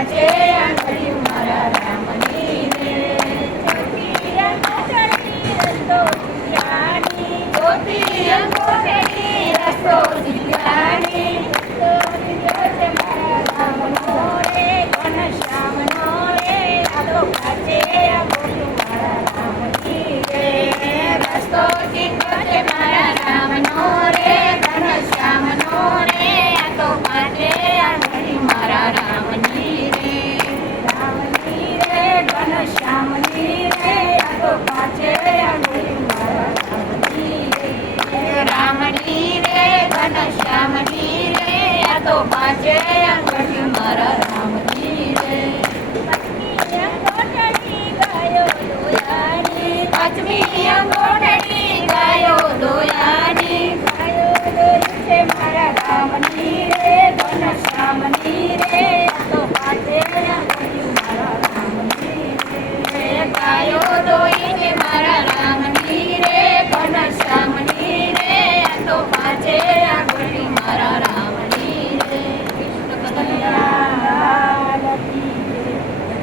પાંચે આંગળી મારા રામની રે. ચોથી અંગૂઠડી રસ્તો જીવવાની, ચોથી અંગૂઠડી રસ્તો જીવવાની. રસ્તો જીવ્યો છે મારા રામનો રે, ઘનશ્યામનો રે. આ તો પાંચે આંગળી મારા રામની રે. રસ્તો જીવ્યો છે મારા રામનો રે, ઘનશ્યામનો રે. આ તો પાંચે આંગળી મારા રામની રે. રામની રે, ઘનશ્યામની રે. આ તો પાંચે આંગળી મારા રામની રે. રામની રે, ઘનશ્યામની રે. આ તો પાંચે આંગળી મારા રામની રે. પાંચમી અંગૂઠડી ગાયો દોયાની, પાંચમી અંગૂઠડી ગાયો દોયાની. ગાયો દોરી છે મારા રામની